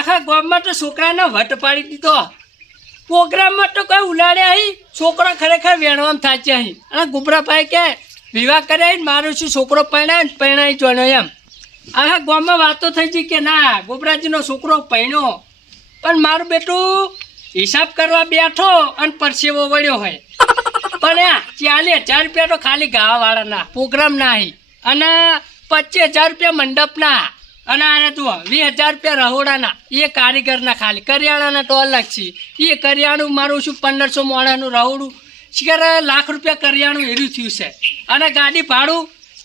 આખા ગામમાં તો છોકરાને વટ પાડી દીધો. પ્રોગ્રામમાં તો કઈ ઉલાડ્યા અહીં છોકરો ખરેખર વેણવામાં થાચે અહીં. અને ગુબરાભાઈ કે વિવાહ કર્યા મારું શું છોકરો પરણાઈ જોનો એમ. આખા ગામમાં વાતો થઈ ગઈ કે ના ગોબરાજીનો છોકરો પરણ્યો. પણ મારું બેટું હિસાબ કરવા બેઠો અને પરસેવો વળ્યો હોય. પણ 40,000 રૂપિયા તો ખાલી ગાવાવાળાના પ્રોગ્રામ ના અહીં અને 25,000 રૂપિયા મંડપના અને આને જુઓ 20,000 રૂપિયા રહોડાના એ કારીગરના ખાલી કરિયાણાના તો અલગ છે. એ કરિયાણું મારું શું 1500 મોડાનું રહોડું શિખર લાખ રૂપિયા કરિયાણું એર્યું થયું છે. અને ગાડી ભાડું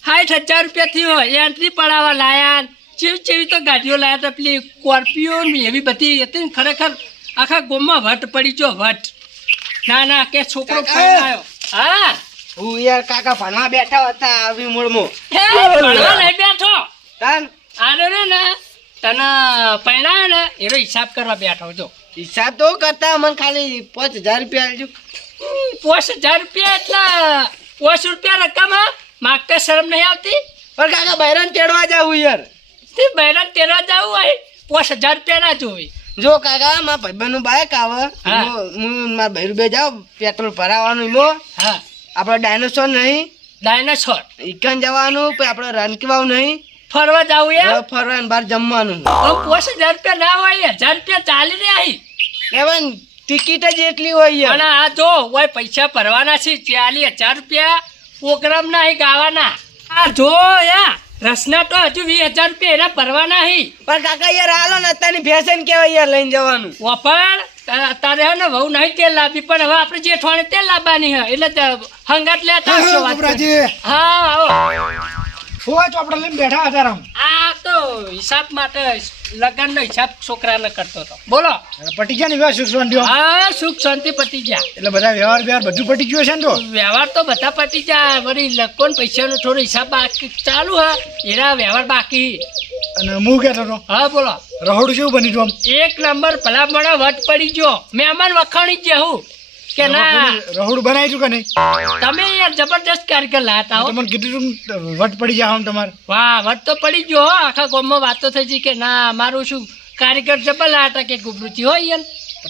60,000 રૂપિયા થયું હોય. એન્ટ્રી પડાવવા લાયા ચેવી તો ગાડીઓ લાયા હતા પેલી સ્કોર્પિયો એવી બધી હતી. ખરેખર આખા ગામમાં વટ પડી ગયો વટ. ના કે છોકરો પરણાયો. હા હું યાર કાકા ભણવા બેઠા હતા આવી મૂળમાં ભણવા નહીં બેઠો તાન આરે રે ને તને પરણાયો ને એનો હિસાબ કરવા બેઠો જો. હિસાબ તો કરતા મને ખાલી 5,000 રૂપિયા આલજો. 5,000 રૂપિયા એટલે 5 રૂપિયા રકમ માગતા શરમ નહીં આવતી? પણ કાકા બૈરાન તેડવા જાવું યાર. તે બૈરાન તેડવા જવું હોય 5,000 રૂપિયા ના જોઈ. જો કાકા મારા ભાઈબંધનું બાઈક આવે હા. હું મારા ભાઈ રૂપિયા જાવ પેટ્રોલ ભરાવાનું એમાં હા આપણે ડાયનોસોર નહીં ડાયનાસોર ઈકન જવાનું પછી આપણે રનકીવાવ નહીં ફરવા જવું એમ? ફરવાનું બહાર જમવાનું. 5,000 રૂપિયા ના હોય 1,000 રૂપિયા ચાલી રે અહીં. એવન ટિકિટ જ એટલી હોય યાર. અને આ જો હોય પૈસા ભરવાના છે 40,000 રૂપિયા પ્રોગ્રામ ના અહીં ગાવાના. આ જો યા રસના તો હજુ 20,000 રૂપિયા એના ભરવાના અહીં. પણ કાકા યાર હાલો ને અત્યારની ફેશન કેવાય યાર લઈને જવાનું. વપણ તારે હે ને વહુ નહીં તેલ લાવી પણ હવે આપણે જેઠવાણે તેલ લાવવાની હે એટલે હંગાત લેતા આવશો વાત કરી. હા આવો હોય તો આપણે લઈને બેઠા હતા રામ. આ તો હિસાબ માટે લગ્નનો હિસાબ છોકરાને કરતો હતો. બોલો. પટી ગયા ને વ્યવહાર સુખ શાંતિ હો? હા સુખ શાંતિ પતી ગયા. એટલે બધા વ્યવહાર બધું પટી ગયું છે ને? તો વ્યવહાર તો બધા પતી જાય વળી લકોન પૈસાનો થોડો હિસાબ બાકી ચાલુ હા એના વ્યવહાર બાકી. અને હું કહેતો હતો હા બોલો. રહોડું કેવું બની ગયું? એક નંબર ભલા મોડા વટ પડી ગયો. મહેમાન વખાણી જ હું કે ના રહોડું બનાવી છું કે નહીં? તમે યાર જબરદસ્ત કારીગર લાતા હો. તમને કીધું વટ પડી જાય આમ તમારે. વાહ વટ તો પડી ગયો હો. આખા ગામમાં વાતો થઈ છે કે ના મારું શું કારીગર જબર લાતા કે ગુબરૂચી હોય યાર.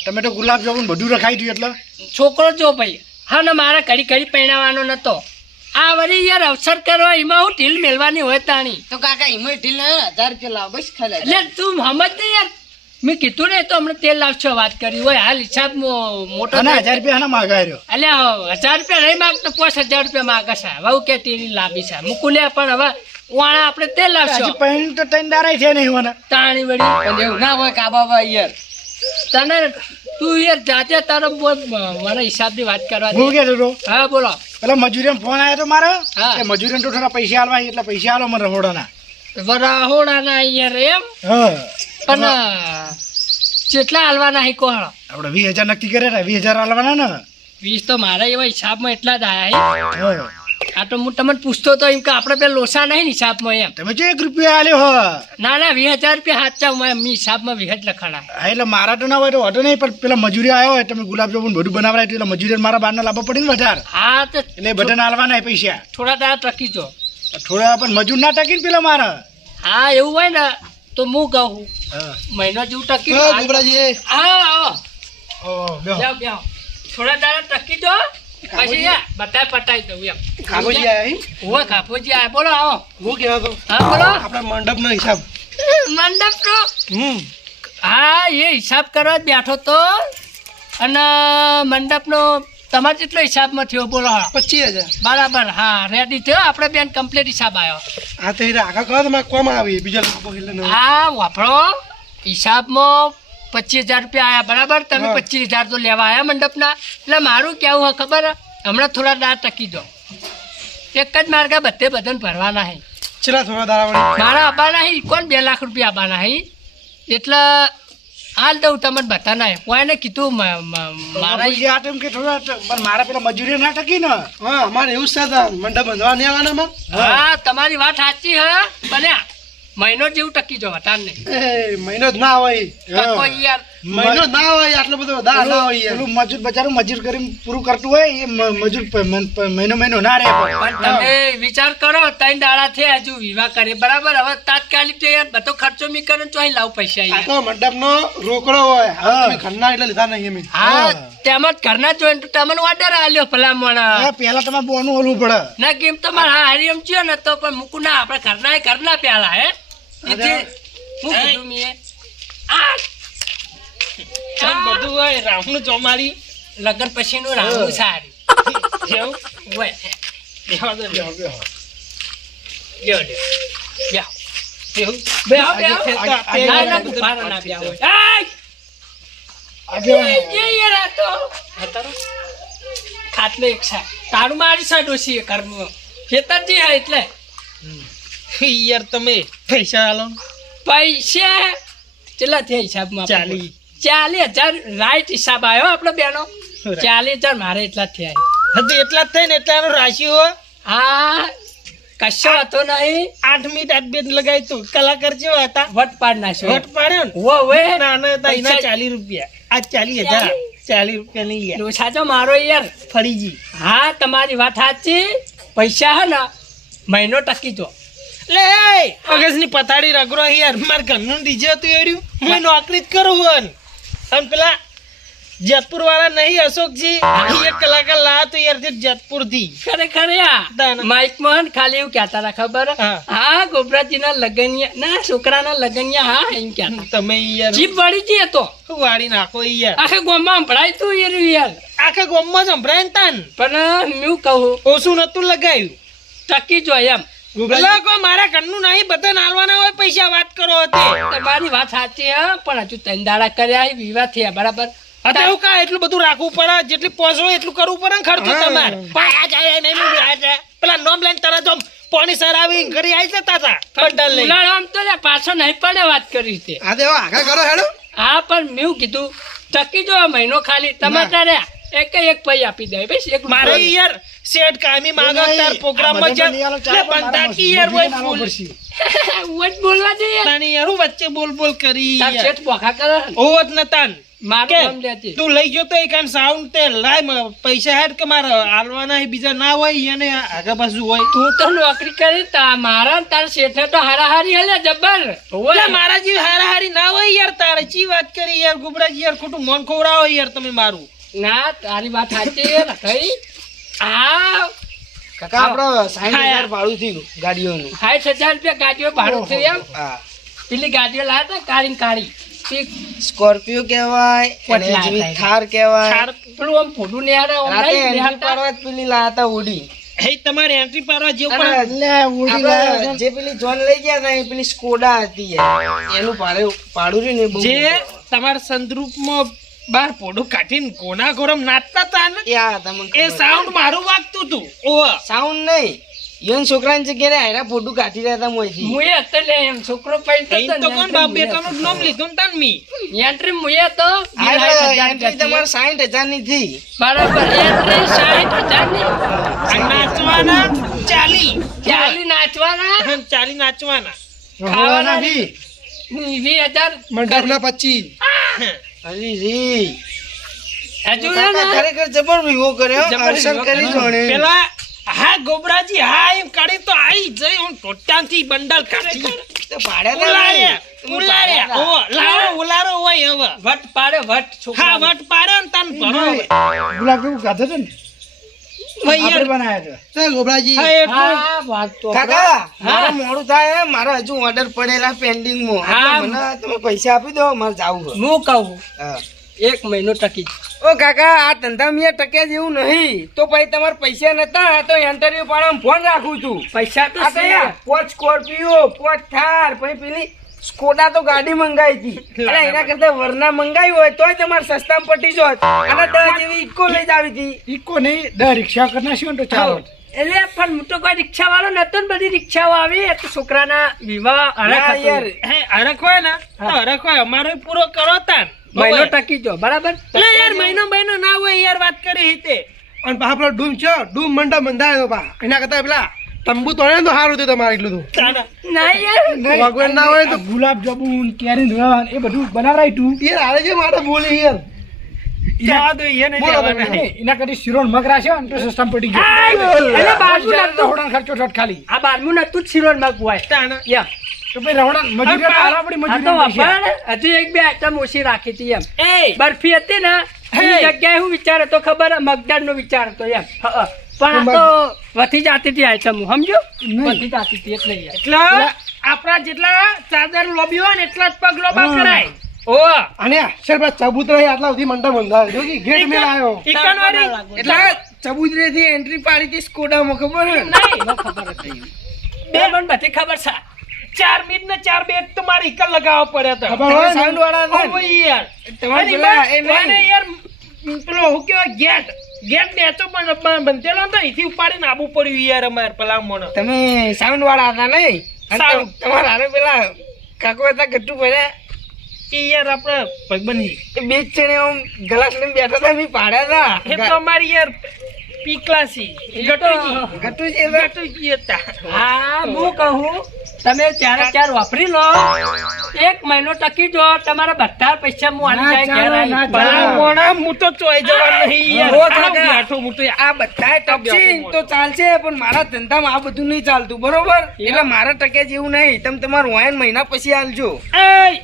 તમે તો ગુલાબ જામુન બધું રખાઈ દઉં એટલે છોકરો જો ભાઈ હા ને મારે ઘડી પહેણાવાનો નતો. આ વળી યાર અવસર કરવા એમાં હું ઢીલ મેળવાની હોય તાણી. તો કાકા હિમય ઢીલ 1,000 રૂપિયા લાવ બસ ખાલી. એટલે તું સમજ ને યાર મેં કીધું ને તો હમણાં તેલ લાવશો વાત કરી હોય હાલ હિસાબ મોટો. અને 1,000 રૂપિયા હાના માગાય રહ્યો? એટલે 1,000 રૂપિયા નહીં માગતો 5,000 રૂપિયા માગે છે. હવે કે તેની લાંબી છે મૂકું પણ હવે વાણા આપણે તેલ લાવશો. હજી પહેણ તો 3 દાડા છે નહીં મને. તાણી વળી પણ એવું ના હોય કાબા યાર. તને તું યાર જાતે તારો મારા હિસાબની વાત કરવા દે. હું કહેતો હતો હા બોલો. પેલા મજૂરીનો ફોન આવ્યો તો મારો હા. કે મજૂરીને તો થોડા પૈસા આલવા એટલે પૈસા આલો મને રહોડાના. વરાહોડાના યાર એમ હા પણ કેટલા હાલવાના હે કોણ? આપણે 20,000 નક્કી કર્યા હતા. 20,000 આલવાના ને 20 તો મારા એવા હિસાબમાં એટલા જ આયા હે. હા. આ તો હું તમને પૂછતો તો એમ કે આપણે પેલા લોસા નહીં હિસાબમાં એમ. તમે જો 1 રૂપિયા આલ્યો હો. ના 20,000 રૂપિયા સાચા મેં હિસાબમાં 20 લખાણા. હા એટલે મારા તો ના હોય તો વાંધો નહીં પણ પેલા મજૂરી આવ્યો હોય તમે ગુલાબ જામુન બધું બનાવરાય એટલે મજૂરી મારા બહારના લાવવા પડે ને વધારે. હા તો એટલે બધાને આલવાના પૈસા થોડા દાડા ટકી જો. થોડા પણ મજૂર ના ટકી ને પેલા મારા. હા એવું હોય ને તો હું કહું હા મહિનો જેવું ટકી હા ગુબરાજી. હા આવો બેહો. જાઓ જાઓ થોડા દાડા ટકી જો પછી યાર બધા પટાઈ દઉં એમ. કાબોજી આયા ઓય કાપોજી આ બોલો આવો. હું કહેતો હા બોલો. આપણા મંડપનો હિસાબ. મંડપનો હા એ હિસાબ કરવા જ બેઠો તો અને મંડપનો તમારે કેટલો હિસાબમાં થયો બોલો? 25,000. બરાબર હા રેડી થયો આપણે બેન કમ્પ્લીટ હિસાબ આવ્યો. આ તો એને આગળ કહો તમારે કોમ આવી બીજો લાભો એટલે ન. હા વાપરો હિસાબમાં 25,000 રૂપિયા આવ્યા બરાબર. તમે 25,000 તો લેવા આવ્યા મંડપના. એટલે મારું કેવું હોય ખબર હમણાં થોડા દાડા ટકી દો. એક જ માર્ગા બધાને ભરવાના હે. ચલા થોડા દાડા મારા આબાના હે કોણ 2 લાખ રૂપિયા આબાના હે એટલે હાલ દઉં તમને બધાના હે. કોઈને કીધું મારા આ ટાઈમ કે થોડા પણ મારા પેલા મજૂરી ના ટકી ને. હા અમારે એવું છે મંડપ બંધવા નહીં આવવાના. હા તમારી વાત સાચી હા બન્યા મહિનો જેવું ટકી જો તાર નહીં. એ મહિનો જ ના હોય. કોઈ યાર મહિનો ના હોય આટલો બધો દા ના હોય યાર. પેલું મજૂર બચારું મજૂર કરીને પૂરું કરતું હોય એ મજૂર મહિનો ના રહે પણ તમે વિચાર કરો 3 દાડા થયા હજુ વિવાહ કરે બરાબર હવે તાત્કાલિક તો યાર બધો ખર્ચો મી કરે તો અહીં લાવ પૈસા આ યાર. તો મંડપનો રોકડો હોય આ તમે ઘરના એટલે લીધા નહીં અમે. હા તેમ જ ઘરના જોઈને તો તમને ઓર્ડર આલ્યો ભલામણ પેલા તમારે બોનું ઓલવું પડે ના કેમ તમારે હા હરિયમ થયો ને તો પણ મૂકું ના આપણે ઘરના પેલા હે એથી હું કીધું મીએ આ બધું હોય રામનું ચોમારી લગન પછીનું રામું સારી જેવું હોય બેહવા દો ને. લ્યો લ્યો લ્યો જેવું બેહો બેહો આજે ફેરતા આપે ના ના બધું ગુફારો ના પતી બેહો જાય. એ યાર આ તો હતારો ખાટલે એક સા તારું મારી સા ડોસી એ ઘરનું ખેતરજી હે એટલે યાર તમે પૈસા આલો ને. પૈસા કેટલા થયા હિસાબમાં 40,000 રાઈટ હિસાબ આવ્યો આપણો બેનો 40,000 મારે એટલા જ થયા હા તો એટલા જ થાય ને એટલાનો રાશિ હોય હા કશો હતો નહીં 8 મિનિટ 8 બેન લગાવી તું કલાકાર જેવા હતા વટ પાડ નાખ્યો વટ પાડ્યો ને વો વે નાના હતા એના પૈસા- 40 રૂપિયા આ 40,000 40 રૂપિયા નહીં યાર ડોસા તો મારો યાર ફરીજી હા તમારી વાત સાચી પૈસા હે ને મહિનો ટકી જો લે મગજની પથારી રગડો યાર માર ઘરનું ડીજે હતું એડ્યું હું નોકરી જ કરું હોન અને પેલા જેતપુર વાળા નહીં અશોકજી ઈ એક કલાકાર લાયા તો યાર જેતપુર થી ખરેખર દાના. માઇક માં ખાલી એવું કહેતા હતા ખબર હા. હા ગોબરાજીના લગનિયા ના છોકરાના લગનિયા હા એમ કહેતા તમે યાર જીપ વળી જઈએ તો વાળી નાખો ઈ યાર આખે ગોમાં સંભળાય તું યાર આખા ગામમાં સંભળાય ને તાન પણ હું કહું ઓછું નતું લગાવ્યું ટકી જો એમ પેલા કોઈ મારા ઘરનું નહીં બધા નાલવાના હોય પૈસા વાત કરો હતી તમારી વાત સાચી હા પણ હજુ 3 દાડા કર્યા એ વિવાહ થયા બરાબર હતા એવું કા એટલું બધું રાખવું પડે જેટલી પોઝ હોય એટલું કરવું પડે ને ખર્ચું તમારે પણ આ જાય નહીં હું આ જાય પેલા નોમ લઈને તરત આમ પાણી સર આવી ઘરે આવી જતા હતા બંડલ લઈ ઉલાળો આમ તો લે પાછો નહીં પડે વાત કરી તે આ દેવા આગા કરો હેડો. હા પણ મેં કીધું ટકી જો આ મહિનો ખાલી તમારે તારે એક પૈ આપી દે બસ એક મારે યાર સેટ કામી માંગો તાર પ્રોગ્રામ માં જા લે બંધા કી યાર હોય ફૂલ વટ બોલવા જોઈએ તાની યાર હું વચ્ચે બોલ બોલ કરી તાર યાર શેઠ બોખા કરે ઓવત નતાન મારું કે નામ લેતી તું લઈ ગયો તો એકાન સાઉન્ડ તે લાય પૈસા હેડ કે મારે આલવાના હે બીજા ના હોય એને આગા પાછું હોય તું તો નોકરી કરી તા મારા ને તાર શેઠે તો હારાહારી હલે જબર ઓલા મારા જેવી હારાહારી ના હોય યાર તારે ચી વાત કરી યાર ગુબરાજી યાર ખોટું મન ખવડાવો યાર તમે મારું ના તારી વાત સાચી છે ને કઈ આ કાકા આપણો 60,000 ભાડું થયું ગાડીઓનું 60,000 રૂપિયા ગાડીઓ ભાડું થયું એમ હા પેલી ગાડીઓ લાયા તા કાળી સ્કોર્પિયો કહેવાય એને કેટલા જેવી હતા? થાર કહેવાય થાર પેલું આમ ફોટું ને યાર રાતે એન્ટ્રી પાડવા જ પેલી લાયા હતા ઓડી હે તમારે એન્ટ્રી પાડવા જેવું અને પણ આપણે જે પેલી જોન લઈ ગયા હતા એ પેલી સ્કોડા હતી યાર. એનું ભાડું રહ્યું ને બહુ જે તમારા સંદરૂપમાં બાર પોડું કાઢીને કોના ગોરમ નાચતા તા ને એ હા તમને એ સાઉન્ડ મારું વાગતું તું ઓહ સાઉન્ડ નહીં યન છોકરાની જગ્યાએ આયરા ફોટો કાઢી રહ્યા હતા મોયથી મુએ હતો લે એમ છોકરો પૈસા એમ તો કોણ બાપ બેટાનું નામ લીધું ને તાન મી એન્ટ્રી મુએ તો એન્ટ્રી તમારે 60,000 ની થઈ બરાબર એન્ટ્રી 60,000 ની આ નાચવાના 40 ચાલી નાચવાના 40 નાચવાના ખાવાના 20,000 મંડપના 25. અલી રી હજુ કાકા ખરેખર જબર વિવો કર્યો જબર અવસર વિવો કરી કર્યો. જોણે પેલા હા ગોબરાજી હા એમ કાઢી તો આઈ જઈ હું ટોટાથી બંડલ કાઢી તો ભાડ્યા તા ઉલાર્યા નહીં. ઉલાર્યા ઓ લાવો ઉલારો હોય હવે વટ પાડે વટ છોકરા હા વટ પાડે ને તન ભરો હવે. ગુલાબ કેવું ગાધો છે ને ભાઈ આપણે યાર બનાવ્યા છે તે ગોબરાજી હા એટલું હા વાત તો કાકા મારે મોડું થાય મારે હજુ ઓર્ડર પડેલા પેન્ડિંગ માં હા. એટલે મને તમે પૈસા આપી દો મારે જાવું છે. હું કહું હા. 1 મહિનો ટકી ઓ કાકા આ ધંધા મેં ટકે જેવું નહીં તો પછી તમારે પૈસા નતા તો ઇન્ટરવ્યુ પાડવા ફોન રાખું છું પૈસા તો આ તો યાર, પોચ સ્કોર્પિયો પોચ થાર પછી પેલી સ્કોડા તો ગાડી મંગાવી હતી અને એના કરતા વરના મંગાવી હોય તોય તમારે સસ્તામાં પટી જોત અને 10 જેવી ઇકો લઈ જ આવી હતી ઈકો નહીં 10 રિક્ષા કરી નાખ્યો ને તો ચાલો એટલે પણ હું તો કોઈ રિક્ષા વાળો નતો ને બધી રિક્ષાઓ આવી એ તો છોકરાના વિવાહ હરખ ના હતો. યાર હે હરખ હોય ને તો હરખ હોય અમારો પૂરો કરો તાન મહિનો ટકી જો બરાબર એટલે યાર મહિનો ના હોય યાર વાત કરી હિતે અને પા આપણો ડૂમ છે ડૂમ મંડપ બંધાયો પા એના કરતા પેલા તંબુ તોડે ને તો સારું થયું તમારે એટલું તો ના યાર ભગવાન ના હોય તો ગુલાબ જાંબુ કેરી રન એ બધું બનાવરાય તું યાર હારે જે માટે બોલી યાર જવા દો એને બોલો જવા તમે. દો. એના કદી શિરોન મગ રાખ્યો ને તો સિસ્ટમ પડી ગયો એટલે બાજુ લાગતો રહોડાનો ખર્ચો ઠોઠ ખાલી આ બારમું નતું જ શિરોન માં કુવાય તાણા. યા તો ભાઈ રહોડા મજૂરી આલા પડી આ તો મજૂરી વફાણ હજુ એક બે આઈટમ ઓછી રાખી હતી એમ એ બરફી હતી ને એની જગ્યાએ હું વિચાર હતો ખબર મગદાળ નો વિચાર હતો એમ પણ આ તો વધી જતી હતી આઈટમ સમજો વધી જતી હતી એટલે યાર. એટલે આપણા જેટલા ચાદર લોબી હોય ને એટલા જ પગ લોબા કરાય ઓ અને સર બસ ચબૂતરા આટલા સુધી મંડપ બંધાય જો કે ગેટ મેલ આવ્યો ઈકનવાડી એટલે ચબુતરે થી એન્ટ્રી પાડી હતી સ્કોડામાં ખબર હે ને? મને ખબર હતી બે મને બધી ખબર છે 4 મિનિટ ને 4 બેગ તો મારે ઈકન લગાવવા પડ્યા હતા ખબર હોય ને? સાઉન્ડ વાળા હતા ને? ઓય યાર તમારે અને પેલા એ મને નહીં. યાર પેલો હું કહેવાય ગેટ નેચો પણ બંધેલો હતો અહીંથી ઉપાડીને આબુ પડ્યું યાર અમારે પેલા મોણો તમે સાઉન્ડ વાળા હતા નહીં અને Sound. તમારા હારે પેલા કાકો હતા ગટ્ટુ ભર્યા એ યાર આપણે ભાઈબંધી એ બે જ જણે આમ ગ્લાસ લઈને બેઠા હતા મેં પાડ્યા એ હતા તો અમારી યાર પી ક્લાસી ગટુજી ગટ્ટુજી હતા. ગટુજી હતા હા હું કહું તમે ચારે ચાર વાપરી લો 1 મહિનો ટકી જો તમારા બધા પૈસા હું આની જાય ઘેર આવીને. પેલા મોણા હું તો ચોઈ જવા નહીં યાર ઓ આવું કાકા. બેઠો હું તો યાર. આ બધા ટકશે તો ચાલશે પણ મારા ધંધામાં આ બધું નહીં ચાલતું બરોબર એટલે મારા ટકે જેવું નહીં તમે તમારું વાયન મહિના પછી આલજો એય,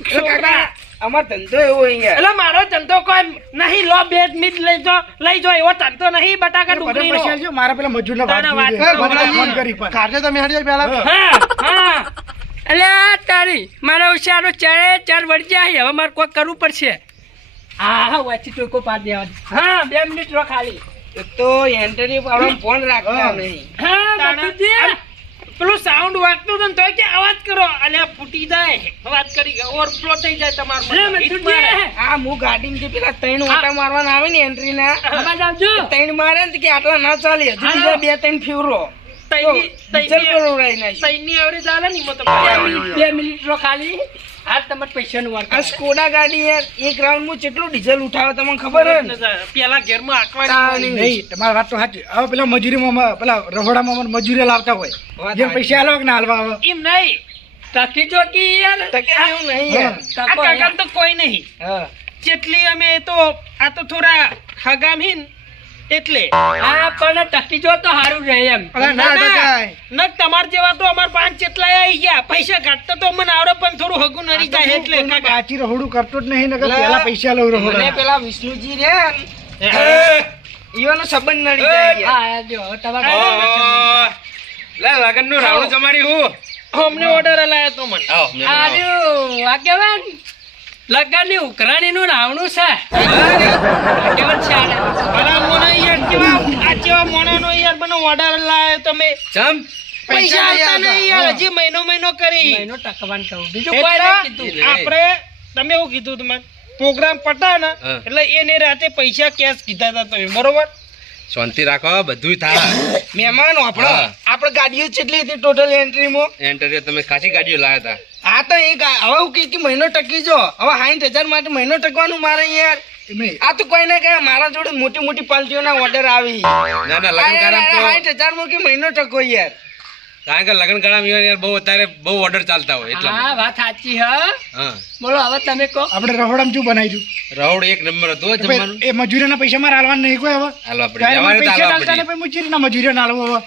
એટલે કાકા અમાર ધંધો એવો અહીંયા એટલે મારો ધંધો કોઈ નહીં લો બે મિનિટ લઈ જો એવો ધંધો નહીં બટાકા ડુંગળી પૈસા આલજો, મારા પેલા મજૂરના તારા વાત વાત જોઈએ. કરો. મને ફોન કરી પણ. કાઢે તમે હારી જાય પેલા હા હા એટલે આ તારી મારા ઉછારો ચારે ચાર વળી જાય હવે મારે કોઈ કરવું પડશે હા હા વાંચી ટોકો પાડ દેવા હા 2 મિનિટ રો ખાલી એક તો એન્ટરી પાડવા ફોન રાખતા નહીં હા તાણા. બકુજી. પેલું સાઉન્ડ વાગતું હતું ને તોય કે અવાજ કરો અને આ ફૂટી જાય અવાજ કરી ઓવરફ્લો થઈ જાય હે, તમારું મથુરજી. આ હું ગાડીમાં પેલા 3 ઓટા મારવાના આવે ને એન્ટ્રી ના અવાજ આવજો 3 મારે ને તો કે આટલા ના ચાલે હજુ બીજા 2-3 ફેવરો ડીઝલ પર ઉડાઈ નાખી. તૈની આવડે ચાલે ને એમાં તો 2 મિનિટ રો ખાલી આ તમારે પૈસાનું વાર આ સ્કોડા ગાડી યાર એક રાઉન્ડ માં કેટલું ડીઝલ ઉઠાવે તમને ખબર હે ને પેલા ઘેરમાં આંકવાની તાણી. નહીં તમારી વાત તો સાચી. હવે પેલા મજૂરીમાં પેલા રહોડામાં મને મજૂરી લાવતા હોય વાત જેમ પૈસા આલો કે ના આલવા આવે એમ નહીં ટકી જો કી યાર ટકે એવું નહીં યાર આ ટકો કાકા તો કોઈ નહીં હા જેટલી અમે તો આ તો થોડા હગામીન એટલે હા પણ ટકી જો તો સારું રહે એમ અલા ના ટકાય નક તમાર જેવા તો અમાર પાંચ જેટલા આવી ગયા પૈસા ઘટતા તો મને આવડે પણ થોડું હગું નડી જાય એટલે કાકા પાછી રહોડું કરતો જ નહીં નકર લા. પેલા પૈસા લઉં મને રહોડા પેલા વિષ્ણુજી રે ઈવાનો સંબંધ નડી જાય યાર. હા આ જો તમારે લગન નું રાવણું જમાડી હું અમને ઓર્ડર લાયા તો મને આર્યું આગેવાન લગનની ઉઘરાણી નું રાવણું છે આગેવાન છે આને. ભલા મોણા યાર કેવા આ કેવા મોણાનો યાર મને ઓર્ડર લાયો તમે જમ પૈસા આવતા નહીં યાર હજી મહિનો કરી મહિનો ટકવાન કહું બીજું કોઈ નહીં કીધું એટલે આપણે તમે એવું કીધું તમને પ્રોગ્રામ પતા ને એટલે એને રાતે પૈસા કેશ કીધા હતા તમે બરોબર શાંતિ રાખો બધું થાય મહેમાન આપણો હા. આપણે ગાડીઓ કેટલી હતી ટોટલ એન્ટ્રીમાં એન્ટર તમે ખાસી ગાડીઓ લાવ્યા હતા આ તો હવે હું કે મહિનો ટકી જો હવે 60,000 માટે મહિનો ટકવાનું મારે યાર નહીં આ તો કોઈ ના કહે મારા જોડે મોટી મોટી પાલટીઓના ઓર્ડર આવી ના ના લગ્ન ગાળામાં તો 60,000 માં કે મહિનો ટકો યાર કારણ કે લગ્ન ગાળામાં યાર બહુ અત્યારે બહુ ઓર્ડર ચાલતા હોય એટલા હા વાત સાચી હા હા બોલો હવે તમે કહો આપણે રહોડામાં શું બનાવ્યું રાઉડ એક નંબર હતો જમવાનું એ મજૂરીના પૈસા મારે આલવાના નહીં કોઈ હવે હાલો આપણે ત્યારે મને જવાને તો પૈસા હાલવા ચાલતા ને પડી. પછી મજૂરીના મજૂરીઓ ના આલવું હવે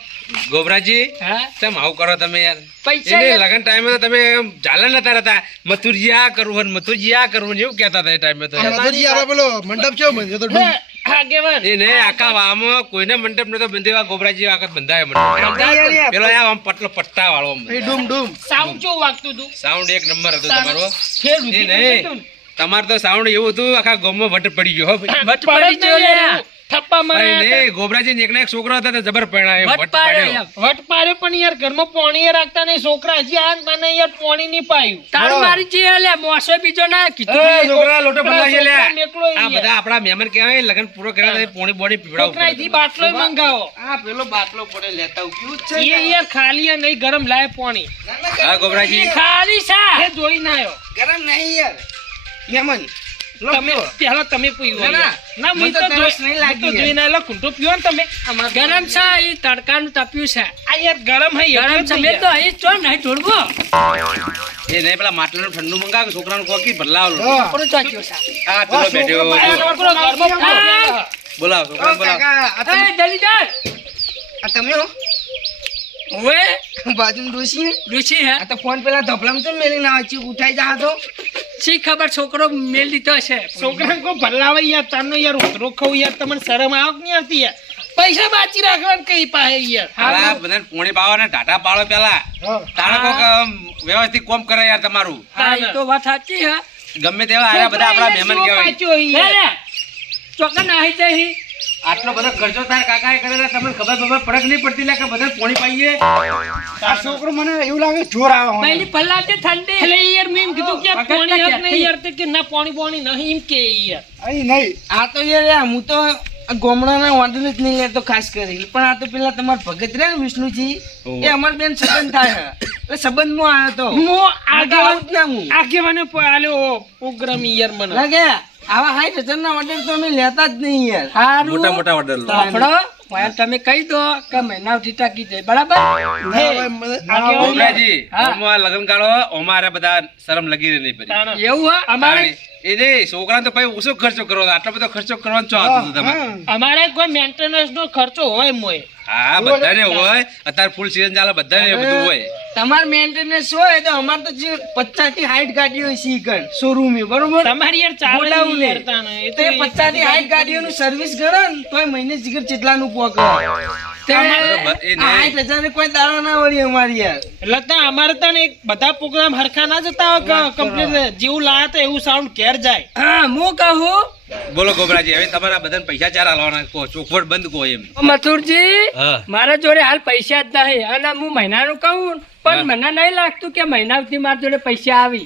ગોબરાજી હા કેમ આવું કરો તમે યાર પૈસા એને યાર. લગ્ન ટાઈમે તો તમે એમ ઝાલર નતા રહેતા મથુરજી આ કરવું ને મથુરજી આ કરવું ને એવું કહેતા હતા એ ટાઈમે તો યાર. મધુજી આપણે પેલો મંડપ છે બંધ તો ડૂબ. આગેવાન એ નહીં આખા વાવામાં કોઈને મંડપ નતો બંધેવા ગોબરાજી આખા બંધાય મંડપ યાર પેલો આમ પટલો પટ્ટા વાળો એ ડૂમ ડૂમ સાઉન્ડ કેવું વાગતું હતું સાઉન્ડ એક નંબર હતો તમારો ફેર એ ઉધી નહીં હતું ને. તમારે તો સાઉન્ડ એવું હતું આખા ગામમાં વટ પડી ગયો હો ભાઈ. વટ પડે પડી જ ગયો નહીં લે. યાર. થપ્પા ભાઈ માર્યા હતા. નહીં ગોબરાજી એક છોકરો હતો તો જબર પરણાયો વટ વટ પાડ્યો પાડ્યો એમ. વટ પાડ્યો પણ યાર ઘરમાં પોણી રાખતા નહીં છોકરા હજી આ મને યાર પોણી નહીં પાયું તારું મારી જે લે મોસો બીજો ના કીધું એ છોકરા લોટો પલ્લા છે લે છોકરા મેકલો આ બધા આપણા મહેમાન કહેવાય લગન પૂરો કર્યા તો પોણી બોડી પીવડાવવું છોકરા થી બાટલો મંગાવો આ પેલો બાટલો પડે લેતા આવું. કેવું જ એ છે યાર ખાલી આ નહીં ગરમ લાય પોણી હા ગોબરાજી ખાલી સા એ જોઈ ના આવ્યો ગરમ નહીં યાર મહેમાન તમે પહેલા તમે પીવો ના, યાર. ના મને મેં તો તો તરસ નહીં લાગી હું તો યાર. જોઈને આયેલો કુંઠો પીવો ને તમે ગરમ છે એ તડકાનું તપ્યું છે આ યાર ગરમ હે ગરમ છે મેં તો અહીં ચો નહીં ઢોળવો એ નહીં પેલા માટલાનું ઠંડુ મંગાવ છોકરાનું કોકી ભરલાવ છોકરો તો ગયો છે આ પેલો બેઠો છોકરો ઘરમાં હા. બોલાવ ઓ છોકરા બોલાવ કાકા, એ જલ્દી જા આ તમે હો? ઓવે બાજુમાં ડોશી હે? ઋષિ હે આ તો ફોન પેલા ધોપલામાં તો મેલીને આવે છે, ઉઠાઈ જા તો શી ખબર છોકરો મેલ દીધો છે છોકરાને કો ભરલાવે યાર તારનો યાર ઉતરો ખાવ યાર તમને શરમ આવ કે નહીં આવતી યાર પૈસા બાચી રાખવાનું કઈ પાસે યાર પેલા બધાને પોણી પાવો ને ટાટા પાડો પેલા તાણે કોક વ્યવસ્થિત કોમ કરે યાર તમારું હા એ તો વાત સાચી હે ગમે તેવા આયા બધા આપણા મહેમાન કહેવાય પાછો લે યાર લે ચોકન નાહી જઈ આટલો બધો ખર્ચો થાય કાકાએ કરેલા તમને ખબર પડક નહીં પડતી લે કે બધા પોણી પાઈએ આ છોકરો મને એવું લાગે જોર આવે મને. પહેલી પલ્લાટી ઠંડી એટલે યાર મેં એમ કીધું કે યાર વગર પાણી હક ક્યાંથી? નહીં યાર તે કે ના પાણી નહીં એમ કે યાર અહીં નહીં આ તો યાર હું તો આ ગામડાના ઓર્ડર જ નહીં લેતો ખાસ કરી, પણ આ તો પેલા તમારા ભગત રહ્યા ને વિષ્ણુજી, એ અમાર બેન સંબંધ થાય છે. એટલે સંબંધમાં આવ્યો તો હું આવું જ ના હું આગેવાને આલ્યો પ્રોગ્રામ યાર મને લાગે આવા 60,000 ના ઓર્ડર તો અમે લેતા જ નહીં યાર. હારું મોટા મોટા ઓર્ડર લો આપણો હવે તમે કહી દો કે મહિનાથી ટાકી જાય બરાબર આગેવાન ગોબરાજી હા. ઓમાં લગન ગાળો અમારે બધા શરમ લગી રહી નહીં પડી તાણા. એવું હે અમારે એ નહીં છોકરાને તો ભાઈ ઓછો ખર્ચો કરવો આટલો બધો ખર્ચો કરવાનો છો હતું તમારે અમારે કોઈ મેન્ટેનન્સ નો ખર્ચો હોય મોય હા બધાને હોય અત્યારે ફૂલ સીઝન ચાલે બધાને એ બધું હોય તમારે મેન્ટેનન્સ હોય તો અમારે તો જે 50 થી 60 ગાડીઓ શીખણ શોરૂમ બરોબર, તમારી યાર ચાલે બોલાવું નહીં લે. યાર તાણે. એ તો એ 50 થી 60 ગાડીઓનું સર્વિસ કરો ને તોય મહિને જીગર કેટલાનું પોક બરોબર, એ નહીં. 60,000 ને કોઈ દાડા ના વળી અમારી યાર. એટલે ત્યાં અમારે ત્યાં એક બધા પ્રોગ્રામ હરખા ના જતા હોય કમ્પ્લીટ જેવું લાયા તો એવું સાઉન્ડ ઘેર જાય હા હું કહું બોલો ગોબરાજી હવે તમારા બધાને પૈસા ચાર હાલવાના કહો ચોખવટ બંધ કહો એમ મથુરજી હા. મારા જોડે હાલ પૈસા જ નહીં અને હું મહિનાનું કહું પણ મને નહીં લાગતું કે મહિના સુધી મારા જોડે પૈસા આવી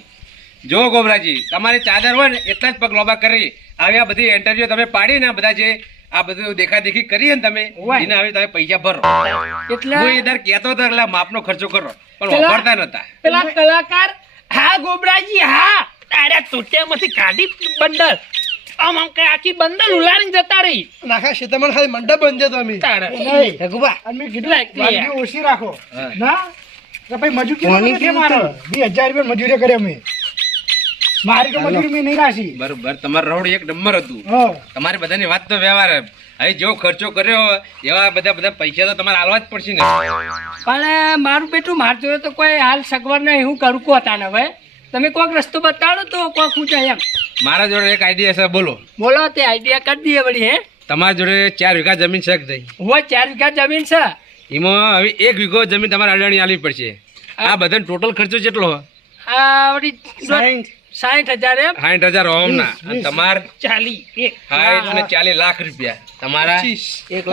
જો ગોબરાજી તમારી ચાદર હોય ને એટલા જ પગ લોબા કરી આવી આ બધી ઇન્ટરવ્યુ તમે પાડી ને બધા જે આ બધું દેખાદેખી કરી ને તમે હોય. એને હવે તમે પૈસા ભરો એટલે હું એ દર કહેતો હતો એટલે માપનો ખર્ચો કરો પણ પેલા- વાપરતા નતા પેલા કલાકાર હા ગોબરાજી હા તારે તૂટ્યામાંથી કાઢી બંડલ આમ આમ કઈ આખી બંડલ ઉલાડીને જતા રહી નાખા શેતામાં ખાલી મંડપ બંધ તમે તારે નહીં. અને મેં કીધું Like વાનગી ઓછી રાખો હા. ના તો ભાઈ મજૂર કેટલી નથી મારે 2,000 રૂપિયા મજૂરી કરી અમે મારી તો મજૂરી મેં નહીં રાખી બરોબર તમારું રોડ એક નંબર હતું હા તમારી બધાની વાત તો વ્યવહાર હે. હવે જેવો ખર્ચો કર્યો એવા બધા પૈસા તો તમારે આલવા જ પડશે ને પણ મારું બેટું માર જોડે તો કોઈ હાલ સગવડ નહીં હું કરું કો તાને હવે તમે કોઈક રસ્તો બતાડો તો કોઈક હું જાય એમ મારા જોડે એક આઈડિયા છે બોલો બોલો તે આઈડિયા કરી દઈએ વળી હે તમારા જોડે 4 વીઘા જમીન છે કે નહીં હોય 4 વીઘા જમીન છે એમાં હવે 1 વીઘો જમીન તમારે અડાણી આલવી પડશે આ બધાનો ટોટલ ખર્ચો કેટલો આ વળી 60,000 એમ 60,000 હોમના અને તમાર ચાલી એક 60 અને 40 લાખ રૂપિયા તમારા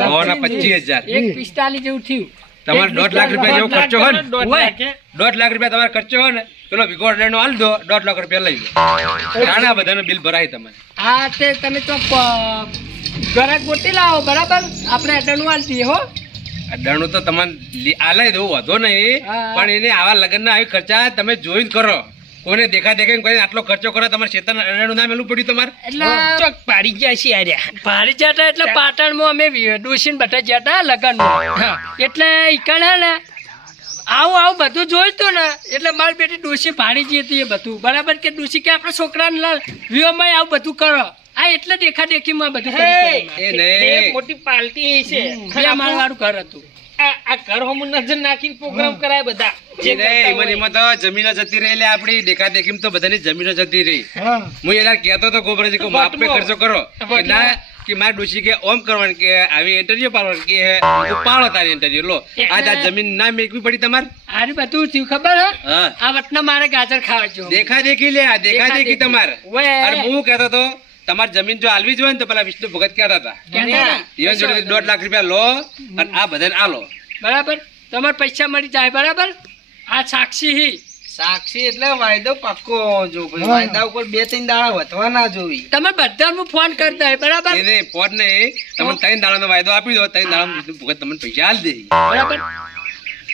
હોવાના 25,000 એક 45 જેવું થયું તમારે 1.5 લાખ રૂપિયા જેવો ખર્ચો હોય ને દોઢ હોય. લાખ, હે? 1.5 લાખ રૂપિયા તમારે ખર્ચો હોય ને પેલો વીઘો અડાણીનો આલ દો 1.5 લાખ રૂપિયા લઈ લો આના બધાનું બિલ ભરાય તમારે હા તે તમે તો ઘરે ગોતી લાવો બરાબર આપણે અડણું આલ દઈએ હો અડાણું તો તમને આલાય દઉં વાંધો નહીં હા. પણ એને આવા લગ્નના આવી ખર્ચા તમે જોઈને કરો કોઈને દેખા દેખાઈને કોઈ આટલો ખર્ચો કરો તમારે શેતાન અડાણું ના મેલું પડ્યું તમારે એટલે ચોક પાડી ગયા છે આર્યા ભારી જતા એટલે પાટણમાં અમે ડોસીને બધા જતા લગનમાં એટલે ઈકણ હે ને આવું બધું જોયું તું ને એટલે મારી બેટી ડોસી ભાડી જઈ હતી એ બધું બરાબર કે ડોસી કે આપણે છોકરાને વિયોમાં આવું બધું કરો આ એટલે દેખા દેખીમાં બધું કરવું પડે એમાં. એ નહીં. એક મોટી પાર્ટી છે બે માળ વાળું ઘર હતું આ ઘર હોમ નજર નાખીને પ્રોગ્રામ કરાય બધા જે એ નહીં, કરતા એમાં હોય. તો જમીનો જતી રહી લે આપડી દેખા દેખીમાં તો બધાની જમીનો જતી રહી હા હું યાર કહેતો તો ગોબરાજી કે માપ પે ખર્ચો કરો કે ના કે મારે ડોશી કે ઓમ કરવાનું કે આવી ઇન્ટરવ્યુ પાડવાનું કે હું પાડો તારી ઇન્ટરવ્યુ લો આ જમીન ના મેકવી પડી તમારે આરે બધું થયું ખબર હે હા આ વટના મારે ગાજર ખાવા જો દેખા દેખી લે આ દેખા દેખી તમારે ઓય. અને હું કહેતો તો તમારે જમીન જો આલવી જોઈએ ને તો પેલા વિષ્ણુ ભગત કહેતા હતા ઈવન જોડે 1.5 લાખ રૂપિયા લો અને આ બધાને આલો બરાબર તમારે પૈસા મળી જાય બરાબર આ સાક્ષી હી સાક્ષી એટલે વાયદો પાક્કો જો ભાઈ, વાયદા ઉપર 2-3 દાડા વધવા ના જોવી. તમે બધાનું ફોન કરતા હોય બરાબર એને પોત નહીં તમને 3 દાડાનો વાયદો આપી દો 3 દાડામાં વિષ્ણુ ભગત તમને પૈસા આલ દે બરાબર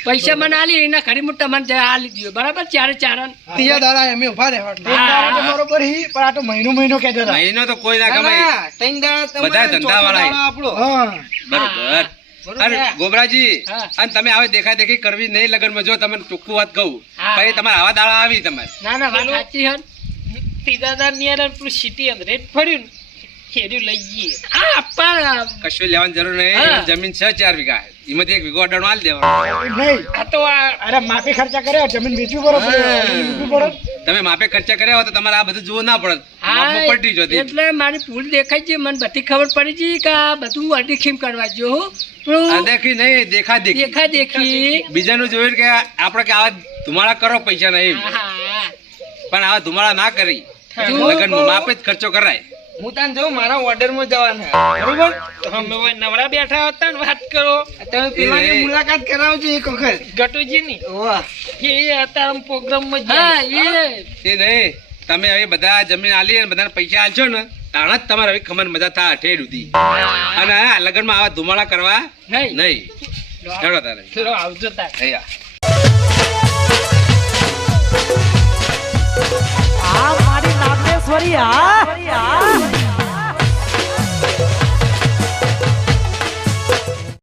પૈસા મને આલી એના ઘરે હું તમને જરા આલી દીધો બરાબર ચારે ચારણ ત્રીજા દાડા અમે ઉભા રહેવા એક દાડો તો બરોબર હી પણ આ તો મહિનો કહેતા હતા મહિનો તો કોઈ ના કમાય ના, ત્રણ દાડા બધા તમારે, ધંધાવાળા. ચોથો દાડો આપણો. હા બરોબર અને ગોબરાજી હા. અને તમે હવે દેખા દેખી કરવી નહીં લગનમાં જો તમને ચોખ્ખું વાત કહું હા. પછી તમારે આવા દાડા આવી તમારે ના ના વાત સાચી હન ત્રીજા નિયર પેલું સિટી અંદર રેટ પડ્યું ને હેર્યું લઈ જઈએ આ પણ કશું લેવાની જરૂર હા. નહીં જમીન 6-4 વીઘા એમાંથી 1 વીઘો અડાણો આલી દેવાનો નહીં આ તો આ અરે માપે ખર્ચા કર્યા જમીન વેચવી પડે વેચવી પડે તમે માપે ખર્ચા કર્યા હોય તો તમારે આ બધું જોવું ના પડે માપમાં પલટી જોતી એટલે મારી ભૂલ દેખાય છે મને બધી ખબર પડી છે કે આ બધું અડીખીમ કરવા જો આ પણ દેખી નહીં દેખા દેખી દેખા દેખી બીજાનું જોયું કે આપણે કે આવા ધુમાડા કરો પૈસા નહીં હા પણ આવા ધુમાડા ના કરી જુઓ લગનમાં માપે જ ખર્ચો કરાય હું તને જઉં મારા ઓર્ડર માં જવાના બરોબર તો અમે હવે નવરા બેઠા હતા ને વાત કરો તમે પેલાની એ. મુલાકાત કરાવજો એક વખત ગટુજી ની વાહ એ અત્યારે પ્રોગ્રામ માં હા જાય એ એ નહીં તમે હવે બધા જમીન આલી અને બધાને પૈસા આલશો ને તાણા જ તમારે હવે ખમણ મજા થાય ઠેર સુધી અને આ લગનમાં આવા ધુમાડા કરવા નહીં નહીં હેડો તારે ચલો આવજો તાર અહીંયા આ મારી નાગેશ્વરી આ